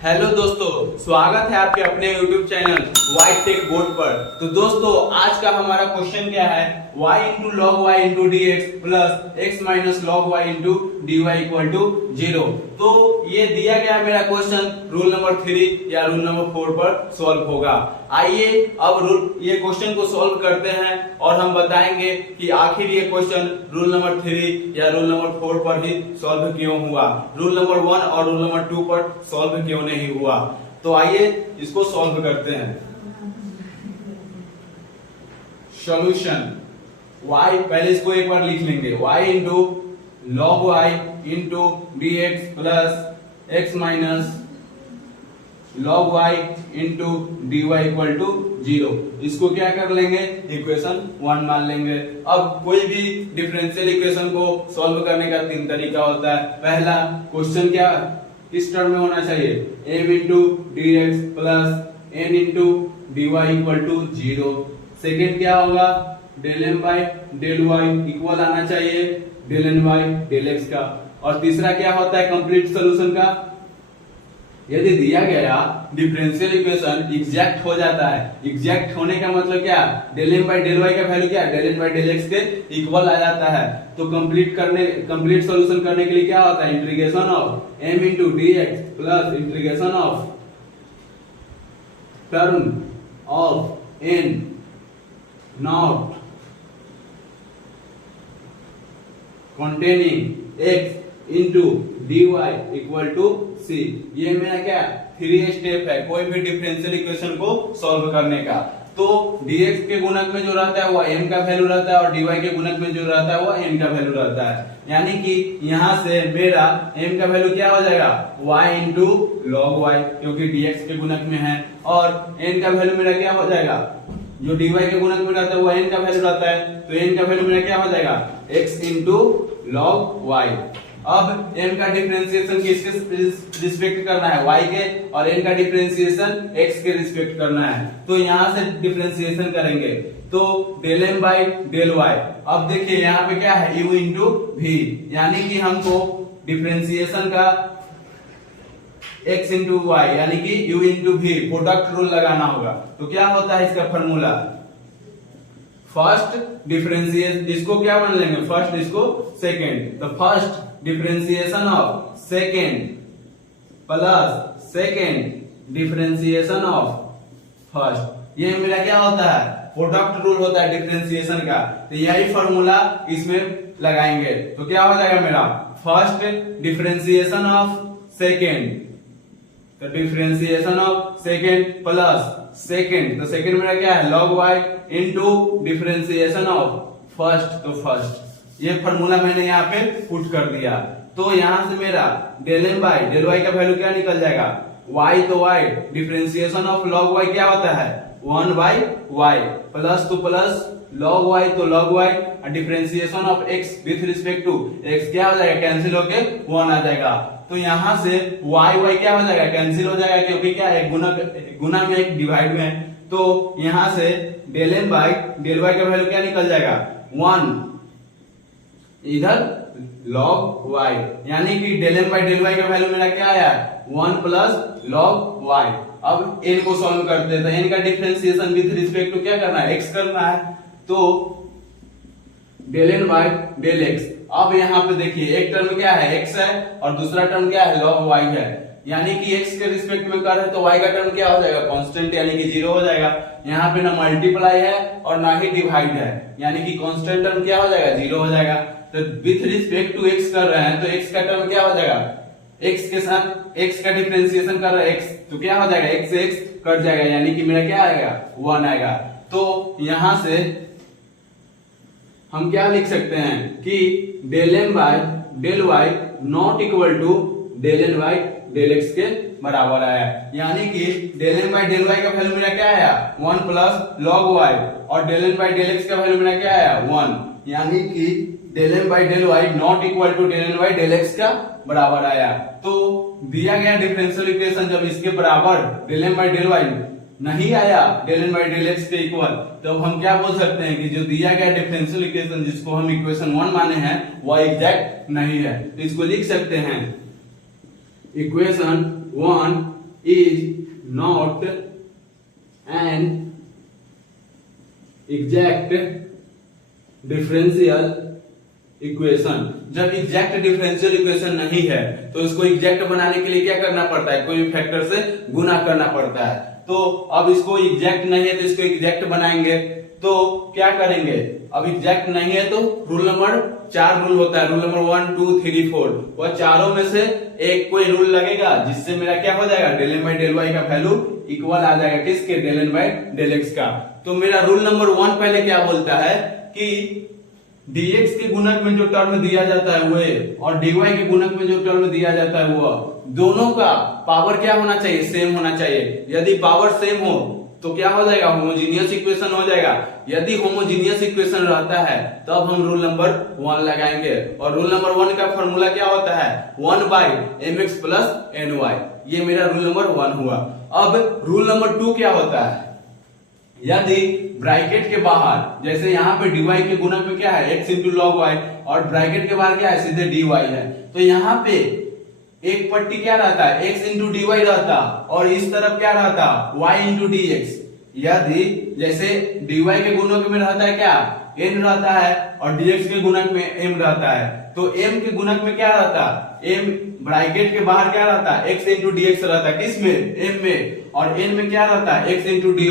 Hello दोस्तों, स्वागत है आपके अपने YouTube channel Y Tech Board पर। तो दोस्तों, आज का हमारा क्वेश्चन क्या है, y into log y into d x plus x minus log y into d y equal to 0। तो ये दिया गया है मेरा क्वेश्चन रूल नंबर 3 या रूल नंबर 4 पर सॉल्व होगा। आइए अब ये क्वेश्चन को सॉल्व करते हैं और हम बताएंगे कि आखिर ये क्वेश्चन रूल नंबर 3 या रूल नंबर 4 पर ही सॉल्व क्यों हुआ, रूल नंबर 1 और रूल नंबर 2 पर सॉल्व क्यों नहीं हुआ। तो आइए इसको सॉल्व करते हैं। सॉल्यूशन y, पहले इसको एक बार लिख लेंगे, y into log y into d x plus x minus log y into d y equal to 0। इसको क्या कर लेंगे, इक्वेशन 1 मान लेंगे। अब कोई भी डिफरेंशियल इक्वेशन को सॉल्व करने का 3 तरीका होता है। पहला, क्वेश्चन क्या इस टर्म में होना चाहिए, m into d x plus n into d y equal to 0। Second क्या होगा, del m by del y equal आना चाहिए del n by del x का। और तीसरा क्या होता है कंप्लीट सोल्यूशन का, यदि दिया गया डिफरेंशियल इक्वेशन एग्जैक्ट हो जाता है। एग्जैक्ट होने का मतलब क्या, del m by del y का वैल्यू क्या, del n by del x के इक्वल आ जाता है। तो कंप्लीट सॉल्यूशन करने के लिए क्या होता है, integration of m into d x plus integration of term of n not containing x into d y equal to c. ये मेरा क्या 3 स्टेप है कोई भी डिफरेंशियल इक्वेशन को सॉल्व करने का। तो dx के गुणक में जो रहता है वो m का वैल्यू रहता है और dy के गुणक में जो रहता है वो n का वैल्यू रहता है। यानी कि यहाँ से मेरा m का वैल्यू क्या हो जाएगा, y इंटू लॉग y, क्योंकि dx के गुणक में है, और n का वैल्यू मेरा क्या हो जाएगा, जो dy के गुणक में रहता है वो n का वैल्यू रहता है, तो n का वैल्यू मेरा क्या हो जाएगा, x इंटू लॉग y। अब m का डिफरेंशिएशन किसके रिस्पेक्ट करना है, y के, और n का डिफरेंशिएशन x के रिस्पेक्ट करना है। तो यहाँ से डिफरेंशिएशन करेंगे तो del m by del y। अब देखिए यहाँ पे क्या है, u इंटू v, यानी कि हमको डिफरेंशिएशन का x इंटू y यानी कि u into v product rule लगाना होगा। तो क्या होता है इसका फॉर्मूला, फर्स्ट डिफरेंशिएशन, इसको क्या मान लेंगे फर्स्ट, इसको सेकेंड। तो first differentiation of second plus second differentiation of first, ये मेरा क्या होता है, प्रोडक्ट रूल होता है डिफरेंशिएशन का। तो यही फॉर्मूला इसमें लगाएंगे तो क्या हो जाएगा मेरा, फर्स्ट डिफरेंशिएशन ऑफ सेकेंड, तो differentiation of second plus second, तो सेकेंड मेरा क्या है log y into differentiation of first, तो फर्स्ट। ये फॉर्मूला मैंने यहाँ पे पुट कर दिया। तो यहाँ से मेरा del m by del y का वैल्यू क्या निकल जाएगा, y तो y, differentiation of log y क्या होता है 1 बाई y, प्लस तो प्लस log y तो log y, और differentiation of x with respect to x क्या हो जाएगा, कैंसिल होके 1 आ जाएगा। तो यहाँ से y क्या हो जाएगा, कैंसिल हो जाएगा, क्योंकि क्या है गुना में एक डिवाइड में है। तो यहाँ से del m by del y का वैल्यू क्या निकल जाएगा 1, इधर log y, यानी कि del m by del y का वैल्यू मेरा क्या आया 1 प्लस log y। अब n को सॉल्व करते हैं, तो n का डिफरेंशिएशन विथ रिस्पेक्ट टू क्या करना है, x करना है। तो del n by del x। अब यहाँ पे देखिए एक टर्म क्या है x है और दूसरा टर्म क्या है log y है, यानी कि x के रिस्पेक्ट में कर है तो y का टर्म क्या हो जाएगा, कांस्टेंट, यानी कि 0 हो जाएगा। यहाँ पे ना मल्टीप्लाई है और ना ही डिवाइड है, यानी कि कांस्टेंट टर्म क्या हो जाएगा, 0 हो जाएगा। तो विथ रिस्पेक्ट टू x कर रहे हैं तो x का टर्म क्या हो जाएगा, x के साथ x का डिफरेंशिएशन कर रहे हैं x, तो क्या हो जाएगा x से x कट जाएगा, यानी कि मेरा क्या आएगा 1 आएगा। तो यहां से हम क्या लिख सकते हैं कि del m by del y not equal to del n by del x के बराबर आया, यानी कि del m by del y का वैल्यू मेरा क्या आया 1 प्लस लॉग वाई, और del n by del x का वैल्यू मेरा क्या आया 1, यानी कि del m by del y not equal to del n by del x का बराबर आया। तो दिया गया डिफरेंशियल इक्वेशन जब इसके बराबर del m by del y नहीं आया del n by del x के इक्वल, तो हम क्या बोल सकते हैं कि जो दिया गया डिफरेंशियल इक्वेशन जिसको हम इक्वेशन 1 माने हैं वो एग्जैक्ट नहीं है। तो इसको लिख सकते हैं equation 1 is not an exact differential equation. जब एग्जैक्ट डिफरेंशियल इक्वेशन नहीं है तो इसको एग्जैक्ट बनाने के लिए क्या करना पड़ता है, कोई फैक्टर से गुना करना पड़ता है। तो अब इसको एग्जैक्ट नहीं है तो इसको एग्जैक्ट बनाएंगे, तो क्या करेंगे, अब एग्जैक्ट नहीं है तो रूल नंबर 4 रूल होता है, रूल नंबर 1 2 3 4, वह चारों में से एक कोई रूल लगेगा जिससे मेरा क्या हो जाएगा, del m by del y का वैल्यू इक्वल आ जाएगा किसके, del n by del x का। तो मेरा रूल नंबर 1 पहले क्या बोलता है कि dx के गुणक में जो टर्म दिया जाता है वो और dy के गुणक में जो टर्म दिया जाता है वो दोनों का पावर क्या होना चाहिए, सेम होना चाहिए। यदि पावर सेम हो तो क्या हो जाएगा, होमोजीनियस इक्वेशन हो जाएगा। यदि होमोजीनियस इक्वेशन रहता है तब हम रूल नंबर 1 लगाएंगे, और रूल नंबर 1 का फॉर्मूला क्या होता है, 1 by m x plus n y. ये मेरा रूल नंबर 1 हुआ। अब रूल नंबर 2 क्या होता है, यदि ब्रैकेट के बाहर, जैसे यहाँ पे dy के गुणक में क्या है, x इंटू लॉग वाई, और ब्रैकेट के बाहर क्या है, सीधे dy है, तो यहाँ पे एक पट्टी क्या रहता है, x इंटू dy रहता, और इस तरफ क्या रहता, y इंटू dx। यदि जैसे dy के गुणक में रहता है क्या, n रहता है, और dx के गुणक में m रहता है, तो m के गुणक में क्या रहता, m ब्रैकेट के बाहर क्या रहता है, x इंटू dx रहता, किसमें, m में, और n में क्या रहता है, x इंटू dy।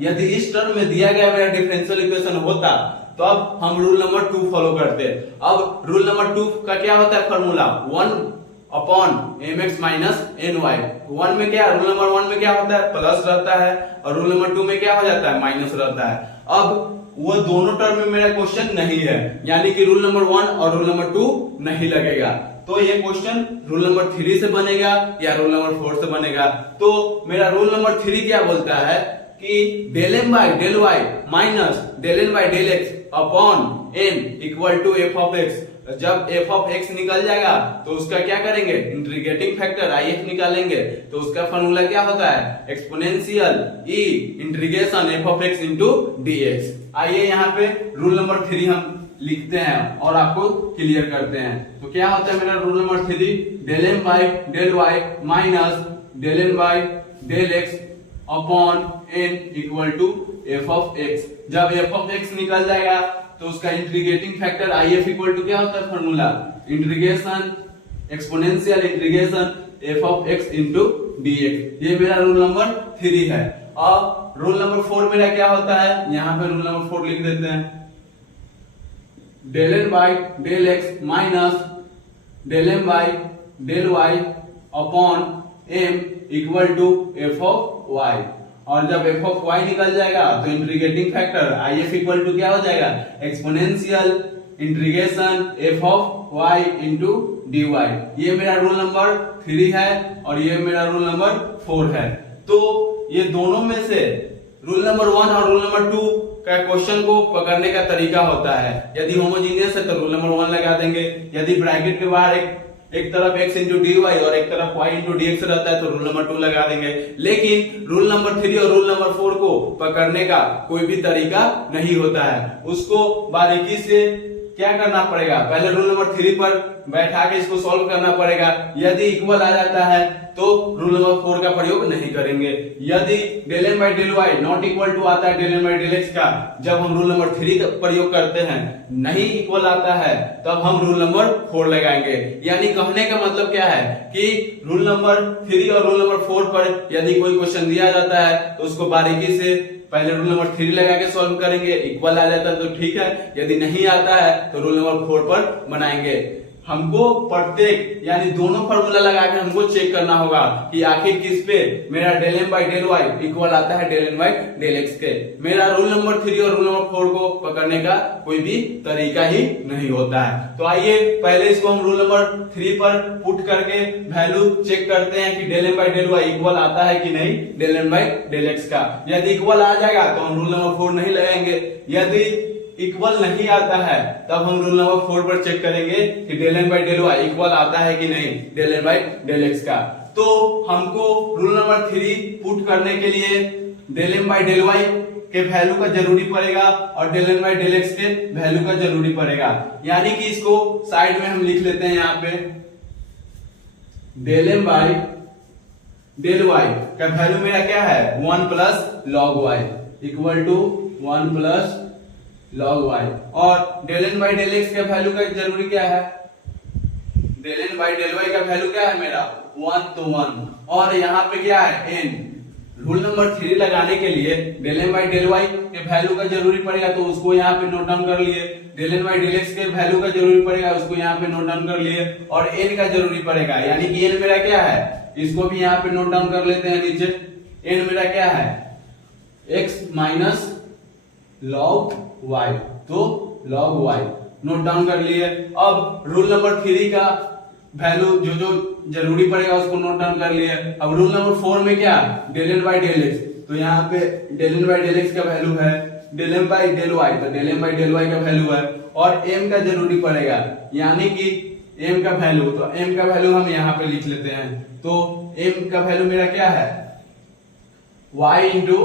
यदि इस टर्म में दिया गया मेरा डिफरेंशियल इक्वेशन होता तो अब हम रूल नंबर 2 फॉलो करते। अब रूल नंबर 2 का क्या होता है formula, 1 upon m x minus n y. 1 में क्या, रूल नंबर 1 में क्या होता है, प्लस रहता है, और रूल नंबर 2 में क्या हो जाता है, माइनस रहता है। अब वो दोनों टर्म में मेरा क्वेश्चन नहीं है, यानी कि रूल नंबर 1 और रूल नंबर 2 नहीं लगेगा। तो ये क्वेश्चन रूल नंबर 3 से बनेगा या रूल नंबर 4 से बनेगा। तो मेरा रूल नंबर 3 क्या बोलता है कि del m by del y minus del n by del x upon n equal to f of x. जब एफ ऑफ एक्स निकल जाएगा तो उसका क्या करेंगे, इंटीग्रेटिंग फैक्टर आई एफ निकालेंगे, तो उसका फॉर्मूला क्या होता है, exponential E integration f of x into d x. आइए यहाँ पे रूल नंबर 3 हम लिखते हैं और आपको क्लियर करते हैं। तो क्या होता है मेरा rule number 3, del m by del y minus del n by del x upon n equal to f of x. जब एफ ऑफ एक्स निकल जाएगा तो उसका integrating factor I F equal to क्या होता है formula, integration exponential integration f of x into d x. ये मेरा रूल नंबर 3 है। और रूल नंबर 4 मेरा क्या होता है, यहाँ पे रूल नंबर 4 लिख देते हैं, del n by del x minus del m by del y upon m equal to f of y. और जब एफ ऑफ वाई निकल जाएगा तो integrating factor I F equal to क्या हो जाएगा, exponential integration f of y into d y. ये मेरा रूल नंबर 3 है और ये मेरा रूल नंबर 4 है। तो ये दोनों में से रूल नंबर 1 और रूल नंबर 2 का क्वेश्चन को पकड़ने का तरीका होता है। यदि होमोजीनियस है तो रूल नंबर 1 लगा देंगे, यदि ब्रैकेट के बाहर एक तरफ x इंटू डी वाई और एक तरफ y इंटू डी एक्स रहता है तो रूल नंबर 2 लगा देंगे। लेकिन रूल नंबर 3 और रूल नंबर 4 को पकड़ने का कोई भी तरीका नहीं होता है, उसको बारीकी से क्या करना पड़ेगा, पहले रूल नंबर 3 पर बैठा के इसको सॉल्व करना पड़ेगा। यदि इक्वल आ जाता है तो रूल नंबर 4 का प्रयोग नहीं करेंगे। यदि del n by del y not equal to आता है del n by del x का, जब हम रूल नंबर 3 का प्रयोग करते हैं, नहीं इक्वल आता है तब हम रूल नंबर 4 लगाएंगे। यानी कहने का मतलब क्या है कि रूल नंबर 3 और रूल नंबर 4 पर यदि कोई क्वेश्चन दिया जाता है तो उसको बारीकी से पहले रूल नंबर 3 लगा के सॉल्व करेंगे, इक्वल आ जाता है तो ठीक है, यदि नहीं आता है तो रूल नंबर 4 पर बनाएंगे। हमको प्रत्येक यानी दोनों फॉर्मूला लगा के हमको चेक करना होगा कि आखिर किस पे मेरा del m by del y equal आता है del n by del x के। मेरा रूल नंबर 3 और रूल नंबर 4 को पकड़ने का कोई भी तरीका ही नहीं होता है। तो आइए पहले इसको हम रूल नंबर 3 पर पुट करके वैल्यू चेक करते हैं कि del m by del y equal आता है कि नहीं del n by del x का। यदि इक्वल आ जाएगा तो हम रूल नंबर 4 नहीं लगाएंगे, यदि इक्वल नहीं आता है तब हम रूल नंबर 4 पर चेक करेंगे कि del n by del y equal आता है कि नहीं del n by del x का। तो हमको रूल नंबर 3 पुट करने के लिए del n by del y के वैल्यू का जरूरी पड़ेगा और del n by del x के वैल्यू का जरूरी पड़ेगा। यानी कि इसको साइड में हम लिख लेते हैं, यहाँ पे del n by del y का वैल्यू मेरा क्या है 1 plus log y equal to 1 plus log y. और del n by del x का वैल्यू का जरूरी क्या है, del n by del y का वैल्यू क्या है मेरा 1 तो 1। और यहाँ पे क्या है n। रूल नंबर 3 लगाने के लिए del n by del y के वैल्यू का जरूरी पड़ेगा, तो उसको यहाँ पे नोट डाउन कर लिए। Del n by del x के वैल्यू का जरूरी पड़ेगा, उसको यहाँ पे नोट डाउन कर लिए। और n का जरूरी पड़ेगा, यानी कि n मेरा क्या है, इसको भी यहाँ पे नोट डाउन कर लेते हैं नीचे। n मेरा क्या है x माइनस लॉग y, तो लॉग y नोट डाउन कर लिए। अब रूल नंबर 3 का वैल्यू जो जो जरूरी पड़ेगा उसको नोट डाउन कर लिए। अब रूल नंबर 4 में क्या del n by del x, तो यहाँ पे del n by del x का वैल्यू है del n by del y, तो del n by del y का वैल्यू है। और m का जरूरी पड़ेगा, यानी कि m का वैल्यू, तो m का वैल्यू हम यहाँ पे लिख लेते हैं। तो m का वैल्यू मेरा क्या है y इंटू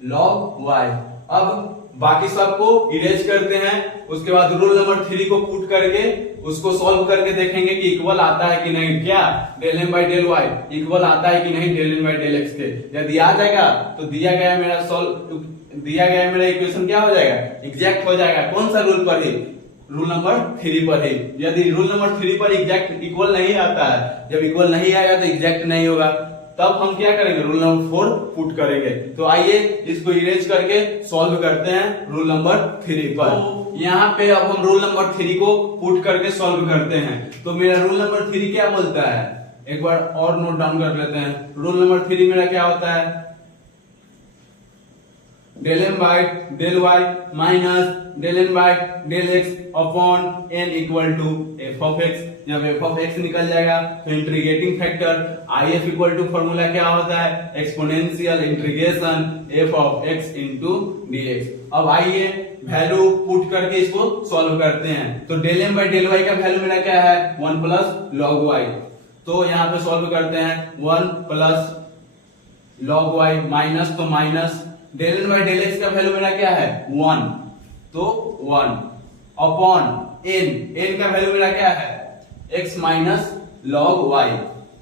लॉग y। अब बाकी सबको इरेज करते हैं, उसके बाद रूल नंबर 3 को पुट करके उसको सॉल्व करके देखेंगे कि इक्वल आता है कि नहीं। क्या del n by del y equal आता है कि नहीं del n by del x के। यदि आ जाएगा तो दिया गया मेरा इक्वेशन क्या हो जाएगा, एग्जैक्ट हो जाएगा। कौन सा रूल पर ही, रूल नंबर 3 पर ही। यदि रूल नंबर 3 पर एग्जैक्ट इक्वल नहीं आता है, जब इक्वल नहीं आएगा तो एग्जैक्ट नहीं होगा, तब हम क्या करेंगे रूल नंबर 4 पुट करेंगे। तो आइए इसको इरेज करके सॉल्व करते हैं रूल नंबर 3 पर। तो यहाँ पे अब हम रूल नंबर 3 को पुट करके सॉल्व करते हैं। तो मेरा रूल नंबर 3 क्या बोलता है, एक बार और नोट डाउन कर लेते हैं। रूल नंबर 3 मेरा क्या होता है, del n by del y minus del n by del x upon n equal to f of x. जब एफ ऑफ एक्स निकल जाएगा तो integrating factor I F equal to formula क्या होता है, exponential integration f of x into d x. अब आइए value put करके इसको सॉल्व करते हैं। तो del m by del y का वैल्यू मेरा क्या है 1 प्लस लॉग वाई। तो यहाँ पे सॉल्व करते हैं 1 प्लस लॉग वाई माइनस, तो minus del n by del x का वैल्यू मेरा क्या है 1, तो 1 अपॉन n का वैल्यू मेरा क्या है x माइनस लॉग y।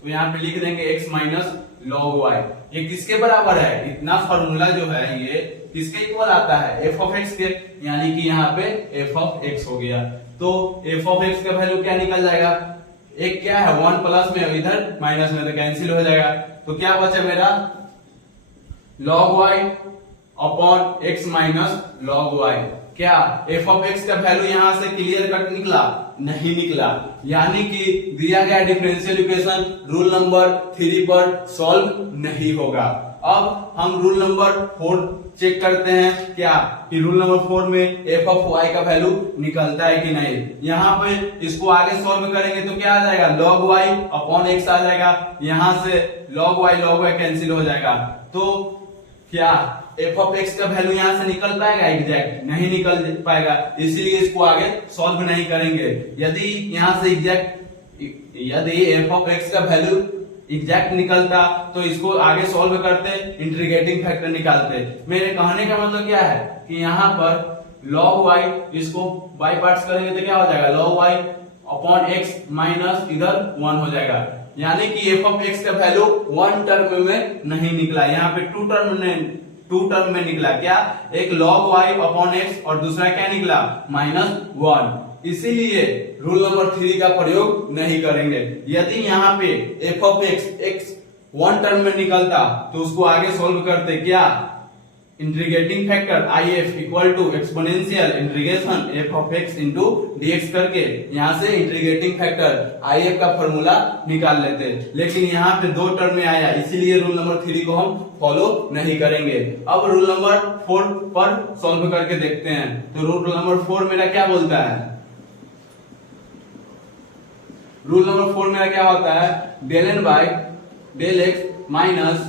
तो यहाँ पे लिख देंगे x माइनस लॉग y। ये किसके बराबर है, इतना फॉर्मूला जो है ये किसके इक्वल आता है f ऑफ x के, यानी कि यहाँ पे f ऑफ x हो गया। तो f ऑफ x का वैल्यू क्या निकल जाएगा, एक क्या है 1 प्लस में, इधर माइनस में तो कैंसिल हो जाएगा। तो क्या बचा मेरा log y upon x minus log y। क्या f ऑफ x का वैल्यू यहां से क्लियर कट निकला, नहीं निकला, यानी कि दिया गया डिफरेंशियल इक्वेशन रूल नंबर 3 पर सॉल्व नहीं होगा। अब हम रूल नंबर 4 चेक करते हैं क्या कि रूल नंबर 4 में f ऑफ y का वैल्यू निकलता है कि नहीं। यहाँ पे इसको आगे सॉल्व करेंगे तो क्या आ जाएगा log y अपॉन x आ जाएगा, यहां से log y कैंसिल हो जाएगा। तो क्या f ऑफ x का वैल्यू यहां से निकल पाएगा, एग्जैक्ट नहीं निकल पाएगा, इसीलिए इसको आगे सॉल्व नहीं करेंगे। यदि यहां से यदि f ऑफ x का वैल्यू एग्जैक्ट निकलता तो इसको आगे सॉल्व करते, इंटीग्रेटिंग फैक्टर निकालते। मेरे कहने का मतलब क्या है कि यहाँ पर log y इसको बाई पार्ट्स करेंगे तो क्या हो जाएगा log y upon x minus इधर 1 हो जाएगा, यानी कि f ऑफ x का वैल्यू 1 टर्म में नहीं निकला, यहाँ पे 2 टर्म में निकला। क्या, एक log y अपॉन x और दूसरा क्या निकला -1। इसीलिए रूल नंबर 3 का प्रयोग नहीं करेंगे। यदि यहाँ पे f ऑफ x 1 टर्म में निकलता तो उसको आगे सॉल्व करते, क्या integrating factor IF equal to exponential integration f of x into dx करके यहाँ से इंटीग्रेटिंग फैक्टर IF का फॉर्मूला निकाल लेते। लेकिन यहाँ पे 2 टर्म में आया, इसीलिए रूल नंबर 3 को हम फॉलो नहीं करेंगे। अब रूल नंबर 4 पर सॉल्व करके देखते हैं। तो रूल नंबर 4 मेरा क्या बोलता है, रूल नंबर 4 मेरा क्या होता है del n by del x minus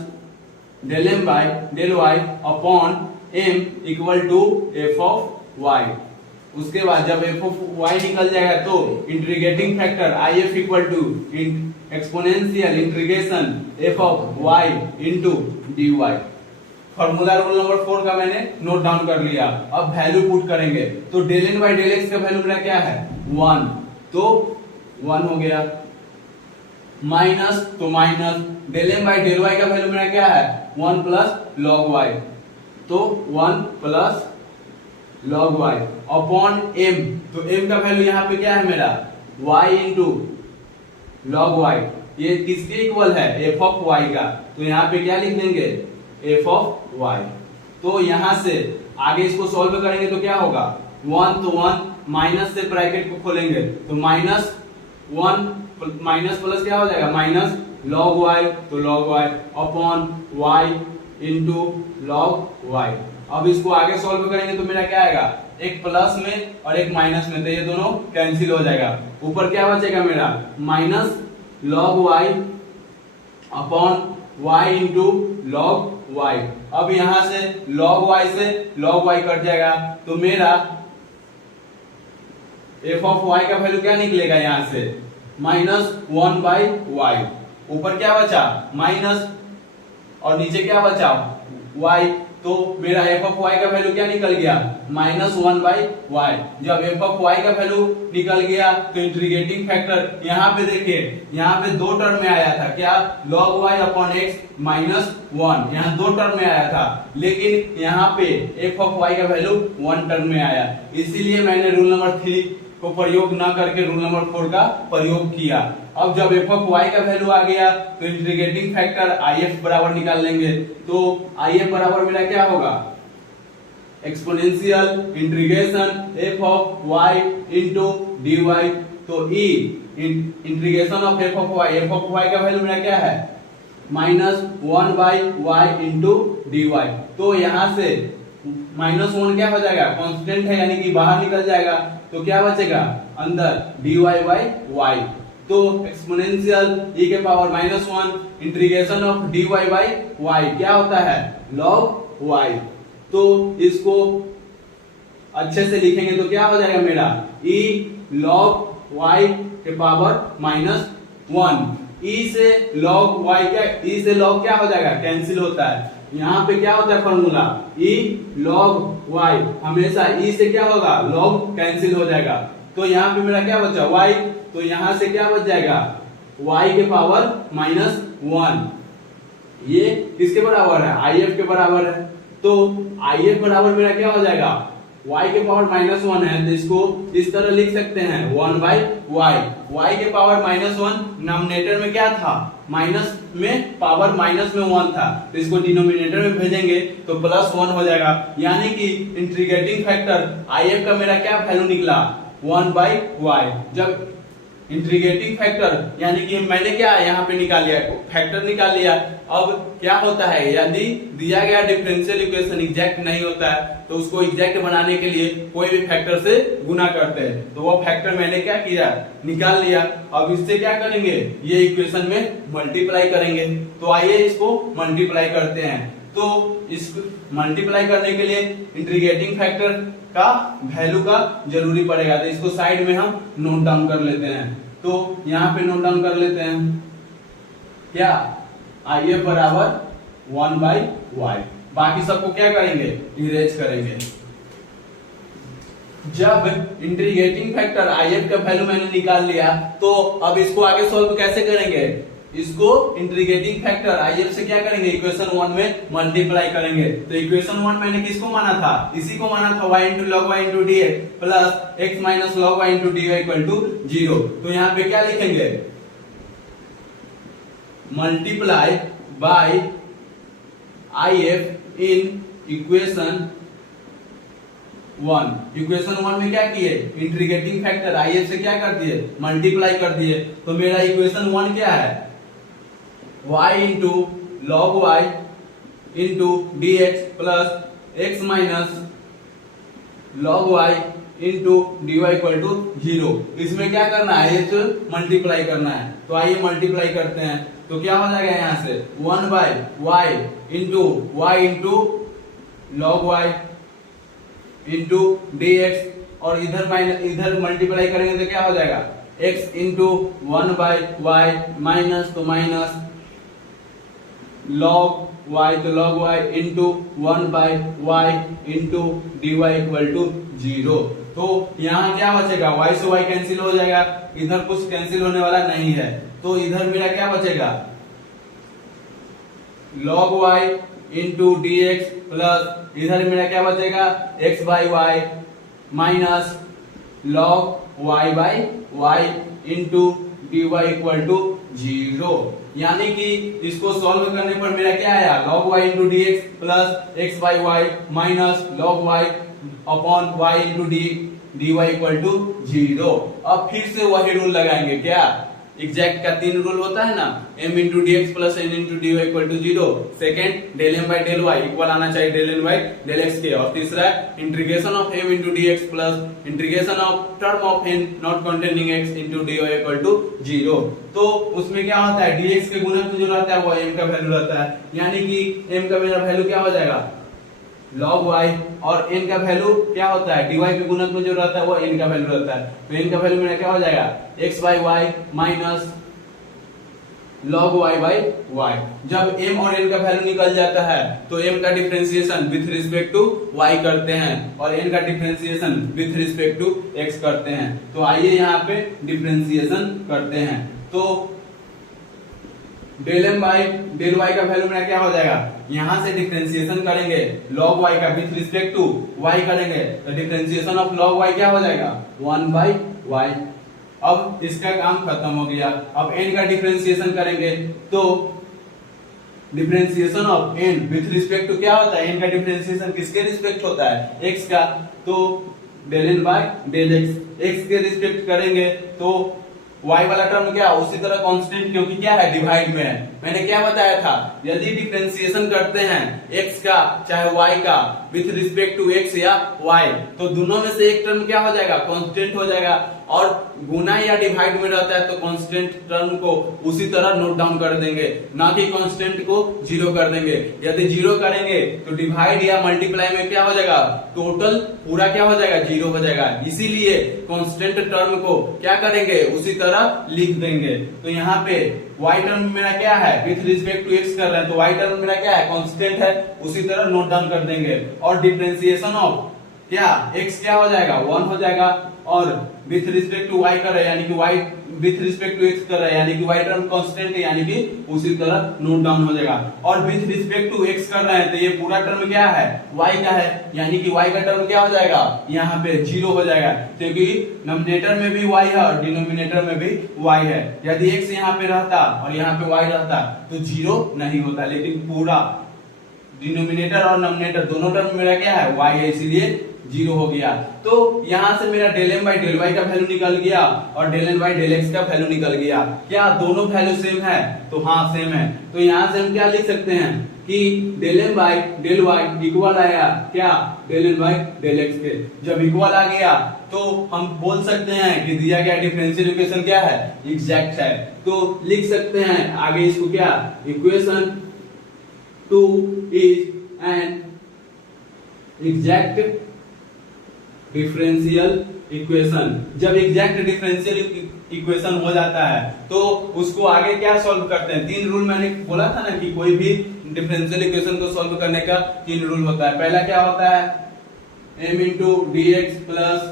del m by del y upon m equal to f of y. उसके बाद जब एफ ऑफ वाई निकल जाएगा तो integrating factor I F equal to exponential integration f of y into d y. Formula rule number 4 का मैंने note down कर लिया। अब वैल्यू पुट करेंगे तो del n by del x का वैल्यू मेरा क्या है 1, तो 1 हो गया। माइनस तो minus, del m by del y का वैल्यू मेरा क्या है 1 प्लस लॉग वाई, तो 1 plus log y upon m, तो एम का वैल्यू यहाँ पे क्या है मेरा y इंटू लॉग वाई, ये किसके इक्वल है एफ ऑफ वाई का, तो यहाँ पे क्या लिख देंगे एफ ऑफ वाई। तो यहाँ से आगे इसको सॉल्व करेंगे तो क्या होगा 1 तो 1, माइनस से ब्रैकेट को खोलेंगे तो माइनस 1 माइनस प्लस क्या हो जाएगा माइनस लॉग वाई, तो log y upon y into log y. अब इसको आगे सॉल्व करेंगे तो मेरा क्या आएगा एक प्लस में और एक माइनस में, तो ये दोनों कैंसिल हो जाएगा, ऊपर क्या बचेगा मेरा minus log y upon y into log y. अब यहां से लॉग वाई कट जाएगा, तो मेरा एफ ऑफ वाई का वैल्यू क्या निकलेगा यहां से माइनस 1 बाई वाई, ऊपर क्या बचा माइनस और नीचे क्या बचा वाई, तो मेरा एफ ऑफ वाई का वैल्यू क्या निकल गया माइनस 1 बाई वाई। जब एफ ऑफ वाई का वैल्यू निकल गया तो इंटीग्रेटिंग फैक्टर यहाँ पे देखिए, यहाँ पे दो टर्म में आया था क्या log y upon x minus 1, यहाँ दो टर्म में आया था, लेकिन यहाँ पे एफ ऑफ वाई का वैल्यू 1 टर्म में आया, इसीलिए मैंने रूल नंबर 3 को प्रयोग ना करके रूल नंबर 4 का प्रयोग किया। अब जब एफ ऑफ वाई का वैल्यू आ गया तो इंटीग्रेटिंग फैक्टर आई एफ बराबर निकाल लेंगे, तो आई एफ बराबर मेरा क्या होगा exponential integration f of y into d y, तो e integration of f of y का वैल्यू मेरा क्या है minus 1 by y into d y, तो यहां से माइनस 1 क्या हो जाएगा कांस्टेंट है यानी कि बाहर निकल जाएगा, तो क्या बचेगा अंदर डी वाई बाई वाई, तो एक्सपोनेंशियल e के power minus 1 integration of dy by y क्या होता है log y, तो इसको अच्छे से लिखेंगे तो क्या हो जाएगा मेरा e log y के पावर माइनस 1, e से log y क्या e से log क्या हो जाएगा कैंसिल होता है, यहाँ पे क्या होता है फॉर्मूला e log y, हमेशा e से क्या होगा log कैंसिल हो जाएगा, तो यहाँ पे मेरा क्या बचा y, तो यहां से क्या बच जाएगा y के पावर माइनस 1, ये किसके बराबर है आई एफ के बराबर है, तो आई एफ बराबर मेरा क्या हो जाएगा y के पावर माइनस 1 है, तो इसको इस तरह लिख सकते हैं 1 बाई वाई, y के पावर माइनस 1 डिनोमिनेटर में क्या था माइनस में पावर माइनस में 1 था, तो इसको डिनोमिनेटर में भेजेंगे तो प्लस 1 हो जाएगा, यानी कि इंटीग्रेटिंग फैक्टर आई एफ का मेरा क्या वैल्यू निकला 1 बाई वाई। जब इंटीग्रेटिंग फैक्टर यानी कि मैंने क्या यहाँ पे निकाल लिया फैक्टर निकाल लिया, अब क्या होता है यदि दिया गया डिफरेंशियल इक्वेशन एग्जैक्ट नहीं होता है तो उसको एग्जैक्ट बनाने के लिए कोई भी फैक्टर से गुना करते हैं, तो वो फैक्टर मैंने क्या किया निकाल लिया, अब इससे क्या करेंगे ये इक्वेशन में मल्टीप्लाई करेंगे, तो आइए इसको मल्टीप्लाई करते हैं, तो इस मल्टीप्लाई करने के लिए इंटीग्रेटिंग फैक्टर का वैल्यू का जरूरी पड़ेगा, तो इसको साइड में हम नोट डाउन कर लेते हैं, तो यहाँ पे नोट डाउन कर लेते हैं क्या आई एफ बराबर 1 बाई वाई, बाकी सबको क्या करेंगे इरेज करेंगे। जब इंटीग्रेटिंग फैक्टर आई एफ का वैल्यू मैंने निकाल लिया, तो अब इसको आगे सॉल्व कैसे करेंगे, इसको इंटीग्रेटिंग फैक्टर आई एफ से क्या करेंगे इक्वेशन 1 में मल्टीप्लाई करेंगे, तो इक्वेशन 1 मैंने किसको माना था इसी को माना था y into log y into d x plus x minus log y into d y equal to 0, तो यहाँ पे क्या लिखेंगे multiply by I F in equation 1, equation 1 में क्या किए इंटीग्रेटिंग फैक्टर आई एफ से क्या कर दिए मल्टीप्लाई कर दिए, तो मेरा इक्वेशन 1 क्या है y into log y into d x plus x minus log y into d y equal to 0, इसमें क्या करना है h मल्टीप्लाई करना है, तो आइए मल्टीप्लाई करते हैं, तो क्या हो जाएगा यहाँ से 1 by y into log y into d x और इधर मल्टीप्लाई करेंगे तो क्या हो जाएगा x into 1 by y minus तो माइनस log y तो log y into 1 by y into d y equal to 0, तो यहाँ क्या बचेगा, y से y कैंसिल हो जाएगा, इधर कुछ कैंसिल होने वाला नहीं है, तो इधर मेरा क्या बचेगा, log y into d x plus इधर मेरा क्या बचेगा x by y minus log y by y into d y equal to 0। यानी कि इसको सॉल्व करने पर मेरा क्या आया, log y into d x plus x by y minus log y upon y into d y equal to 0। अब फिर से वही रूल लगाएंगे, क्या एग्जैक्ट का 3 रूल होता है ना, m into d x plus n into d y equal to 0, second del m by del y equal आना चाहिए del n by del x के, और तीसरा integration of m into d x plus integration of term of n not containing x into d y equal to 0। तो उसमें क्या होता है, dx के गुणक में जो रहता है वो m का वैल्यू रहता है, यानी कि m का मेरा वैल्यू क्या हो जाएगा log y, और n का वैल्यू क्या होता है, dy के गुणक में जो रहता है वो n का वैल्यू रहता है, तो n का वैल्यू मेरा क्या हो जाएगा x by y minus log y by y। जब m और n का वैल्यू निकल जाता है तो m का differentiation with respect to y करते हैं और n का differentiation with respect to x करते हैं। तो आइए यहाँ पे डिफरेंशिएशन करते हैं, तो del m by del y का वैल्यू मेरा क्या हो जाएगा, यहां से डिफरेंशिएशन करेंगे log y का विथ रिस्पेक्ट टू y करेंगे तो डिफरेंशिएशन ऑफ log y क्या हो जाएगा 1 बाई y। अब इसका काम खत्म हो गया, अब n का डिफरेंशिएशन करेंगे तो differentiation of n with respect to क्या होता है, n का डिफरेंशिएशन किसके रिस्पेक्ट होता है x का, तो del n by del x के रिस्पेक्ट करेंगे तो y वाला टर्म क्या उसी तरह कांस्टेंट, क्योंकि क्या है डिवाइड में है। मैंने क्या बताया था, यदि डिफरेंशिएशन करते हैं x का चाहे y का विथ रिस्पेक्ट टू x या y, तो दोनों में से एक टर्म क्या हो जाएगा कांस्टेंट हो जाएगा, और गुना या डिवाइड में रहता है तो कांस्टेंट टर्म को उसी तरह नोट डाउन कर देंगे, ना कि कांस्टेंट को जीरो कर देंगे। यदि जीरो करेंगे तो डिवाइड या मल्टीप्लाई में क्या हो जाएगा, टोटल पूरा क्या हो जाएगा जीरो हो जाएगा, इसीलिए कांस्टेंट टर्म को क्या करेंगे उसी तरह लिख देंगे। तो यहाँ पे y टर्म मेरा क्या है विथ रिस्पेक्ट टू x कर रहे हैं, तो y टर्म मेरा क्या है कांस्टेंट है, उसी तरह नोट डाउन कर देंगे, और डिफरेंशिएशन ऑफ क्या x क्या हो जाएगा 1 हो जाएगा, और विथ रिस्पेक्ट टू y कर रहे हैं यानी कि y with respect to x कर रहे हैं यानी कि y टर्म कांस्टेंट है, यानी कि उसी तरह नोट डाउन हो जाएगा, और विथ रिस्पेक्ट टू x कर रहे हैं तो ये पूरा टर्म क्या है y का है, यानी कि y का टर्म क्या हो जाएगा यहाँ पे 0 हो जाएगा, क्योंकि नोमिनेटर में भी y है और डिनोमिनेटर में भी y है। यदि x यहाँ पे रहता और यहाँ पे y रहता तो 0 नहीं होता, लेकिन पूरा डिनोमिनेटर और नोमिनेटर दोनों टर्म मेरा क्या है y है, इसीलिए 0 हो गया। तो यहां से मेरा del m by del y का वैल्यू निकल गया और del n by del x का वैल्यू निकल गया। क्या दोनों वैल्यू सेम है, तो हाँ सेम है, तो यहां से हम क्या लिख सकते हैं कि del m by del y equal आया क्या del n by del x के। जब इक्वल आ गया तो हम बोल सकते हैं कि दिया गया डिफरेंशियल इक्वेशन क्या है एग्जैक्ट है, तो लिख सकते हैं आगे इसको क्या, equation 2 is an exact differential equation. जब एग्जैक्ट डिफरेंशियल इक्वेशन हो जाता है तो उसको आगे क्या सॉल्व करते हैं, 3 रूल मैंने बोला था ना कि कोई भी डिफरेंशियल इक्वेशन को सॉल्व करने का 3 रूल होता है। पहला क्या होता है, m into d x plus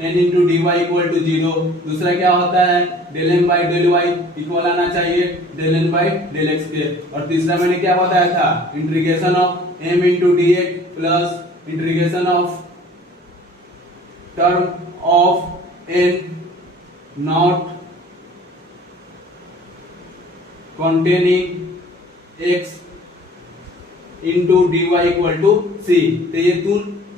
n into d y equal to 0। दूसरा क्या होता है, del m by del y equal आना चाहिए del n by del x के। और तीसरा मैंने क्या बताया था, integration of m into d x plus integration of term of n not containing x into d y equal to c. तो ये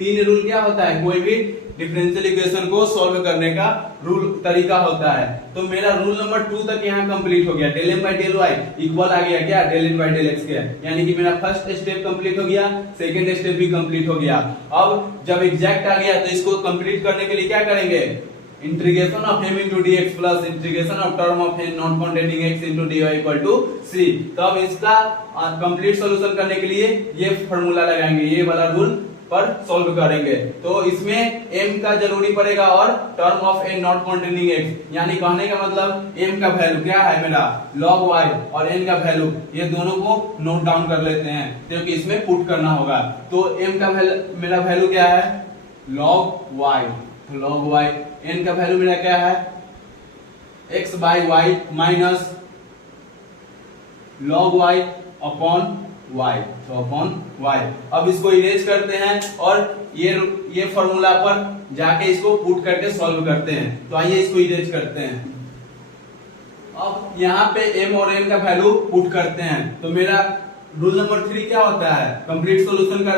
3 रूल क्या होता है, कोई भी डिफरेंशियल इक्वेशन को सॉल्व करने का रूल तरीका होता है। तो मेरा रूल नंबर 2 तक यहाँ कंप्लीट हो गया, del m by del y equal आ गया क्या del n by del x के, यानी कि मेरा फर्स्ट स्टेप कंप्लीट हो गया, सेकंड स्टेप भी कंप्लीट हो गया। अब जब एग्जैक्ट आ गया तो इसको कंप्लीट करने के लिए क्या करेंगे, integration of m into dx plus integration of term of n not containing x into dy equal to c। तो अब इसका कंप्लीट सॉल्यूशन करने के लिए ये फार्मूला लगाएंगे, ये वाला रूल पर सॉल्व करेंगे। तो इसमें m का जरूरी पड़ेगा और term of n not containing x, यानी कहने का मतलब m का वैल्यू क्या है मेरा log y और n का वैल्यू, ये दोनों को नोट डाउन कर लेते हैं क्योंकि इसमें पुट करना होगा। तो m का मेरा वैल्यू क्या है log y तो log y, n का वैल्यू मेरा क्या है x by y minus log y upon y, तो अपॉन y। अब इसको इरेज करते हैं और ये फॉर्मूला पर जाके इसको पुट करके सॉल्व करते हैं। तो आइए इसको इरेज करते हैं। अब यहाँ पे m और n का वैल्यू पुट करते हैं। तो मेरा रूल नंबर 3 क्या होता है, कंप्लीट सॉल्यूशन का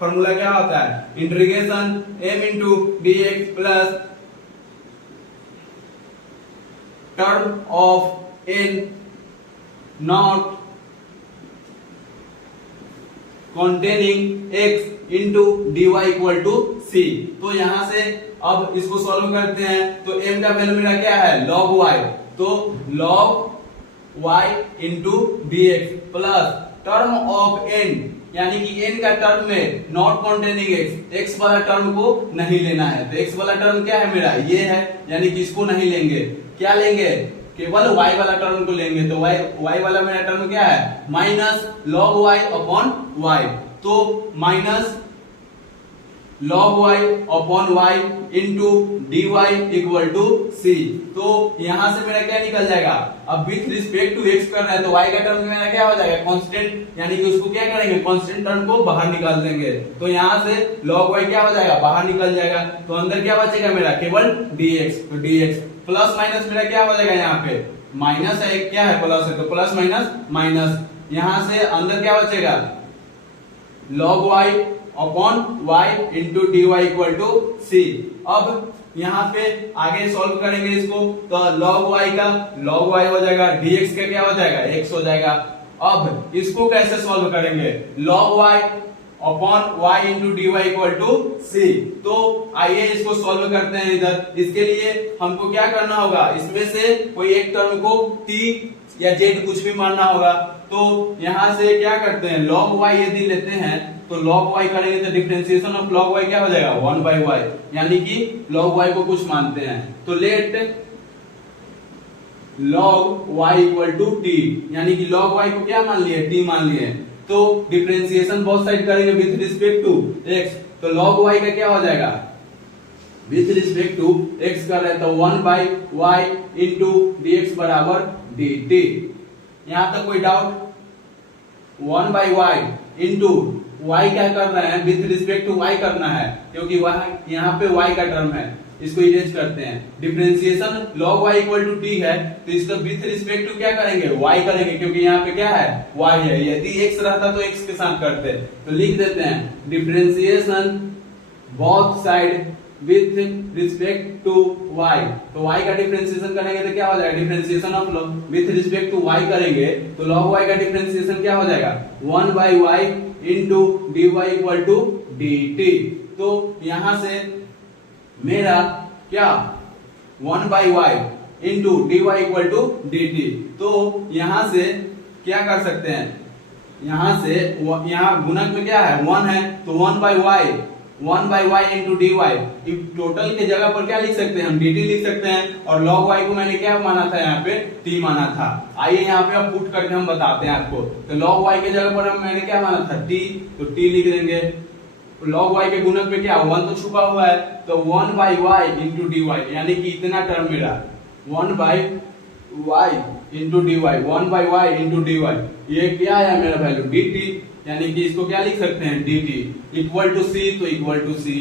फॉर्मूला क्या होता है, integration m into dx plus term of n not containing x into dy equal to c। तो यहां से अब इसको सॉल्व करते हैं। तो m का वैल्यू मेरा क्या है log y, तो log y into dx plus term of n, यानी कि n का टर्म में नॉट कॉन्टेनिंग x वाला टर्म को नहीं लेना है। तो x वाला टर्म क्या है मेरा ये है, यानी कि इसको नहीं लेंगे। क्या लेंगे, केवल y वाला टर्म को लेंगे। तो y वाला मेरा टर्म क्या है minus log y upon y, तो minus log y upon y into dy equal to c। तो यहां से मेरा क्या निकल जाएगा, अब विथ रिस्पेक्ट टू x कर रहा है तो y का टर्म मेरा क्या हो जाएगा कांस्टेंट, यानी कि उसको क्या करेंगे कांस्टेंट टर्म को बाहर निकाल देंगे। तो यहां से log y क्या हो जाएगा बाहर निकल जाएगा। तो अंदर क्या बचेगा मेरा केवल dx, तो dx प्लस माइनस मेरा क्या हो जाएगा, यहाँ पे माइनस है क्या है प्लस है, तो प्लस माइनस माइनस, यहां से अंदर क्या बचेगा log y upon y into dy equal to c। अब यहाँ पे आगे सॉल्व करेंगे इसको, तो log y का log y हो जाएगा, dx का क्या हो जाएगा x हो जाएगा। अब इसको कैसे सॉल्व करेंगे, log y upon y into d y equal to c. तो आइए इसको सॉल्व करते हैं। इधर इसके लिए हमको क्या करना होगा, इसमें से कोई एक टर्म को t या z कुछ भी मानना होगा। तो यहां से क्या करते हैं, log y यदि लेते हैं तो log y करेंगे तो डिफरेंशिएशन ऑफ log y क्या हो जाएगा 1 by y, यानी कि log y को कुछ मानते हैं। तो let log y equal to t, यानी कि log y को क्या मान लिए t मान लिए। तो डिफरेंशिएशन बोथ साइड करेंगे विथ रिस्पेक्ट टू x, तो log y का क्या हो जाएगा विथ रिस्पेक्ट टू x कर रहे हैं तो 1 by y इंटू dx बराबर dt। यहां तक कोई doubt, 1 by y into y क्या कर रहे हैं विथ रिस्पेक्ट टू y करना है, क्योंकि वहां यहाँ पे y का टर्म है। इसको इरेज करते हैं, differentiation log y equal to t है तो इसका विथ रिस्पेक्ट टू क्या करेंगे y करेंगे, क्योंकि यहाँ पे क्या है y है। यदि x रहता तो x के साथ करते, तो लिख देते हैं differentiation both side with respect to y। तो y का डिफरेंशिएशन करेंगे तो क्या हो जाएगा, differentiation of with respect to y करेंगे तो log y का डिफरेंशिएशन क्या हो जाएगा 1 by y into dy equal to dt। तो यहां से मेरा क्या 1 by y into dy equal to dt। तो यहां से क्या कर सकते हैं, यहां से यहाँ गुणक में क्या है 1 है तो 1 by y into dy, total के जगह पर क्या लिख सकते हैं हम dt लिख सकते हैं। और log y को मैंने क्या माना था, यहाँ पे t माना था। आइए यहाँ पे अब पुट करके हम बताते हैं आपको। तो log y के जगह पर हम मैंने क्या माना था t, तो t लिख देंगे। log y के गुणक में क्या 1 तो छुपा हुआ है, तो 1 by y इंटू dy, यानी कि इतना टर्म मेरा 1 by y into dy, 1 by y into dy, ये क्या है मेरा वैल्यू dt, यानी कि इसको क्या लिख सकते हैं dt इक्वल टू c, तो इक्वल टू c।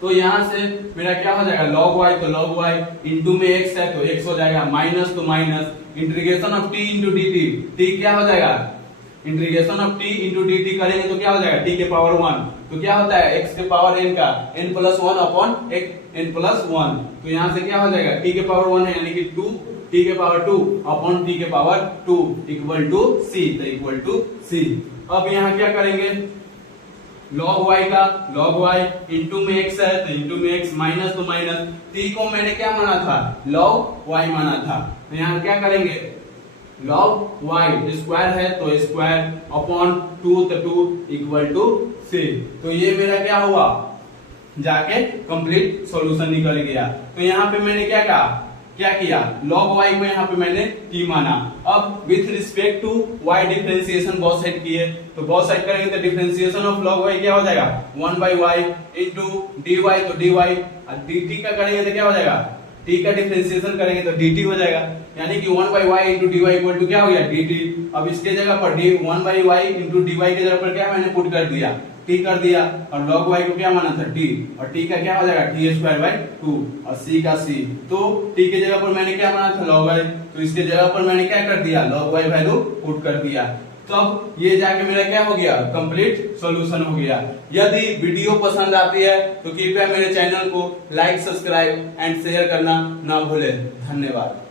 तो यहां से मेरा क्या हो जाएगा log y, तो log y इंटू में x है तो x हो जाएगा, माइनस तो minus, integration of t into dt, t क्या हो जाएगा integration of t into dt करेंगे तो क्या हो जाएगा t के पावर 1, तो क्या होता है x के पावर n का n plus 1 upon n plus 1। तो यहाँ से क्या हो जाएगा t के पावर 1 है, यानी कि 2 t के पावर 2 अपॉन t के पावर 2 इक्वल टू c, तो इक्वल टू c। अब यहाँ क्या करेंगे, log y का log y इंटू में x है तो इंटू में x, माइनस तो माइनस, t को मैंने क्या माना था log y माना था। तो यहाँ क्या करेंगे log y स्क्वायर है तो स्क्वायर अपॉन 2 तो 2 इक्वल टू c। तो ये मेरा क्या हुआ, जाके कंप्लीट सॉल्यूशन निकल गया। तो यहाँ पे मैंने क्या कहा क्या किया, log y को यहाँ पे मैंने t माना। अब with respect to y differentiation both side किए, तो बोथ साइड करेंगे तो डिफरेंशिएशन ऑफ log y क्या हो जाएगा 1/y इनटू dy, तो dy और dt का करेंगे तो क्या हो जाएगा, t का डिफरेंशिएशन करेंगे तो dt हो जाएगा, यानी कि 1/y into dy equal to क्या हो गया dt। अब इसके जगह पर 1/y इनटू dy के जगह पर क्या मैंने पुट कर दिया, t कर दिया, और log y को क्या माना था t, और t का क्या हो जाएगा t²/2 और c का c, तो t के जगह पर मैंने क्या माना था log y, तो इसके जगह पर मैंने क्या कर दिया log y वैल्यू पुट कर दिया। तब ये जाके मेरा क्या हो गया, कंप्लीट सॉल्यूशन हो गया। यदि वीडियो पसंद आती है तो कृपया मेरे चैनल को लाइक, सब्सक्राइब एंड शेयर करना ना भूलें। धन्यवाद।